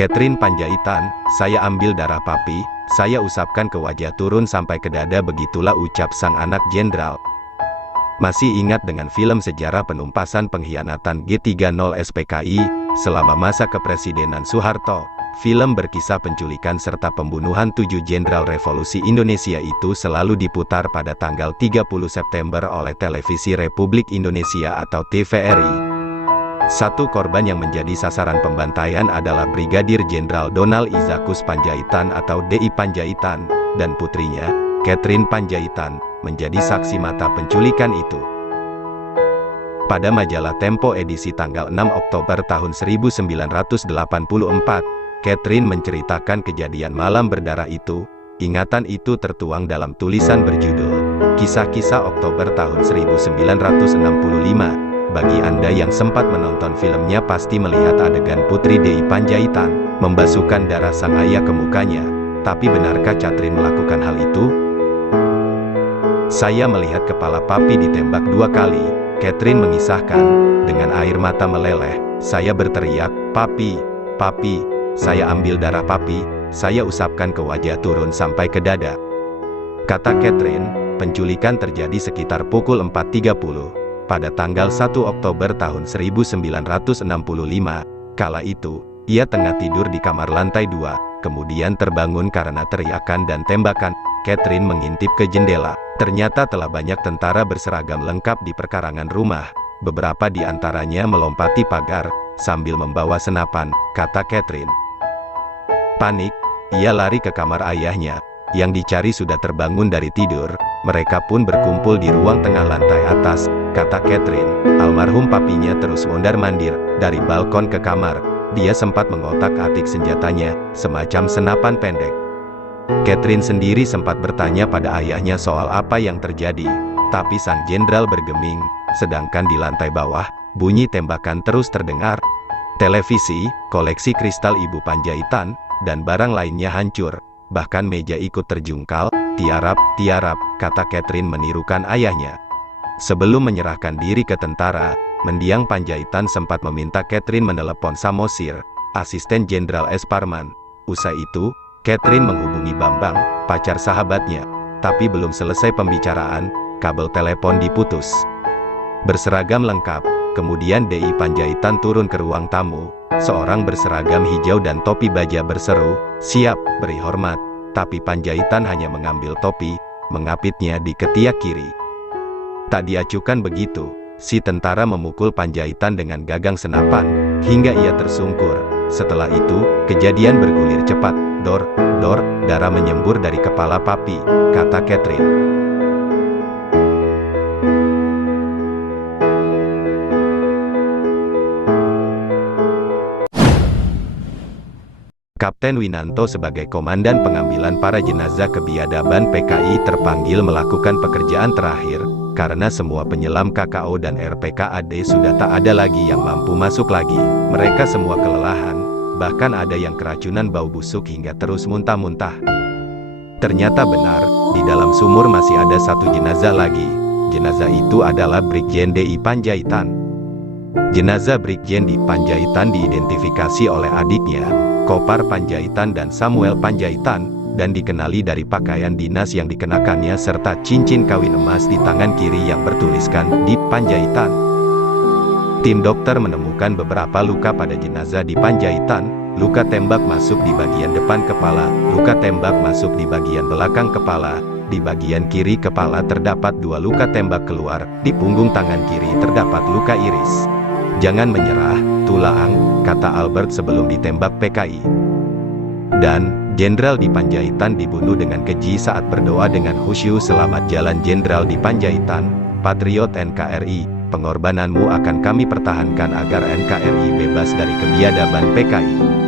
Catherine Panjaitan, saya ambil darah papi, saya usapkan ke wajah turun sampai ke dada, begitulah ucap sang anak jenderal. Masih ingat dengan film sejarah penumpasan pengkhianatan G30 SPKI, selama masa kepresidenan Soeharto? Film berkisah penculikan serta pembunuhan 7 jenderal revolusi Indonesia itu selalu diputar pada tanggal 30 September oleh Televisi Republik Indonesia atau TVRI. Satu korban yang menjadi sasaran pembantaian adalah Brigadir Jenderal Donald Izakus Panjaitan atau DI Panjaitan, dan putrinya, Catherine Panjaitan, menjadi saksi mata penculikan itu. Pada majalah Tempo edisi tanggal 6 Oktober tahun 1984, Catherine menceritakan kejadian malam berdarah itu. Ingatan itu tertuang dalam tulisan berjudul, Kisah-Kisah Oktober tahun 1965. Bagi Anda yang sempat menonton filmnya pasti melihat adegan Putri DI Panjaitan membasuhkan darah sang ayah ke mukanya. Tapi benarkah Catherine melakukan hal itu? Saya melihat kepala papi ditembak 2 kali, Catherine mengisahkan. Dengan air mata meleleh, saya berteriak, "Papi, papi." Saya ambil darah papi, saya usapkan ke wajah turun sampai ke dada. Kata Catherine, penculikan terjadi sekitar pukul 4.30. Pada tanggal 1 Oktober tahun 1965, kala itu, ia tengah tidur di kamar lantai 2, kemudian terbangun karena teriakan dan tembakan. Catherine mengintip ke jendela, ternyata telah banyak tentara berseragam lengkap di perkarangan rumah, beberapa di antaranya melompati pagar, sambil membawa senapan, kata Catherine. Panik, ia lari ke kamar ayahnya, yang dicari sudah terbangun dari tidur, mereka pun berkumpul di ruang tengah lantai atas. Kata Catherine, almarhum papinya terus mondar-mandir dari balkon ke kamar. Dia sempat mengotak-atik senjatanya, semacam senapan pendek. Catherine sendiri sempat bertanya pada ayahnya soal apa yang terjadi, tapi sang jenderal bergeming, sedangkan di lantai bawah, bunyi tembakan terus terdengar. Televisi, koleksi kristal Ibu Panjaitan, dan barang lainnya hancur, bahkan meja ikut terjungkal. Tiarap, tiarap, kata Catherine menirukan ayahnya. Sebelum menyerahkan diri ke tentara, mendiang Panjaitan sempat meminta Catherine menelepon Samosir, asisten Jenderal S. Parman. Usai itu, Catherine menghubungi Bambang, pacar sahabatnya. Tapi belum selesai pembicaraan, kabel telepon diputus. Berseragam lengkap, kemudian DI Panjaitan turun ke ruang tamu. Seorang berseragam hijau dan topi baja berseru, "Siap, beri hormat." Tapi Panjaitan hanya mengambil topi, mengapitnya di ketiak kiri. Tak diacukan begitu, si tentara memukul Panjaitan dengan gagang senapan, hingga ia tersungkur. Setelah itu, kejadian bergulir cepat. Dor, dor, darah menyembur dari kepala papi, kata Catherine. Kapten Winanto sebagai komandan pengambilan para jenazah ke Biadaban PKI terpanggil melakukan pekerjaan terakhir, karena semua penyelam KKO dan RPKAD sudah tak ada lagi yang mampu masuk lagi. Mereka semua kelelahan, bahkan ada yang keracunan bau busuk hingga terus muntah-muntah. Ternyata benar, di dalam sumur masih ada satu jenazah lagi. Jenazah itu adalah Brigjen DI Panjaitan. Jenazah Brigjen DI Panjaitan diidentifikasi oleh adiknya, Kopar Panjaitan dan Samuel Panjaitan, dan dikenali dari pakaian dinas yang dikenakannya serta cincin kawin emas di tangan kiri yang bertuliskan DI Panjaitan. Tim dokter menemukan beberapa luka pada jenazah DI Panjaitan, luka tembak masuk di bagian depan kepala, luka tembak masuk di bagian belakang kepala, di bagian kiri kepala terdapat 2 luka tembak keluar, di punggung tangan kiri terdapat luka iris. Jangan menyerah, Tulaang, kata Albert sebelum ditembak PKI. Dan, Jenderal DI Panjaitan dibunuh dengan keji saat berdoa dengan khusyuk. Selamat jalan Jenderal DI Panjaitan, Patriot NKRI, pengorbananmu akan kami pertahankan agar NKRI bebas dari kebiadaban PKI.